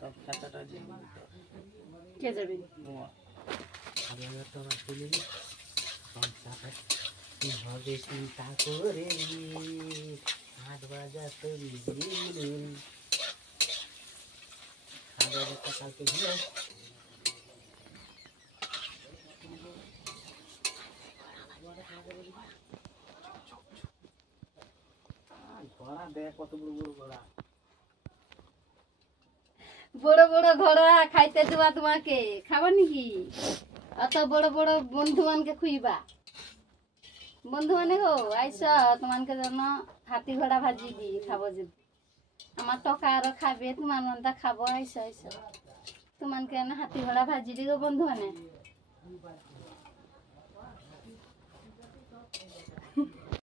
সব টাকাটা দিয়ে কে যাবে হবে চিন্তা করে 8 বাজা তৈরি কালকে ঘুরে ঘোড়া দেখ কত বড় বড় ঘোড়া বড় বড় ঘোড়া খাইতে দেবা তোমাকে খাবা নাকি অত বড় বড় বন্ধু মানকে খুইবা বন্ধু মানে গো আইস তোমাকে যেন হাতি ঘোড়া ভাজি দি খাবো যদি আমার টকা আরো খাবে তোমার মনটা খাবো আইস আইস তোমাকে হাতি ঘোড়া ভাজি দি গো বন্ধু মানে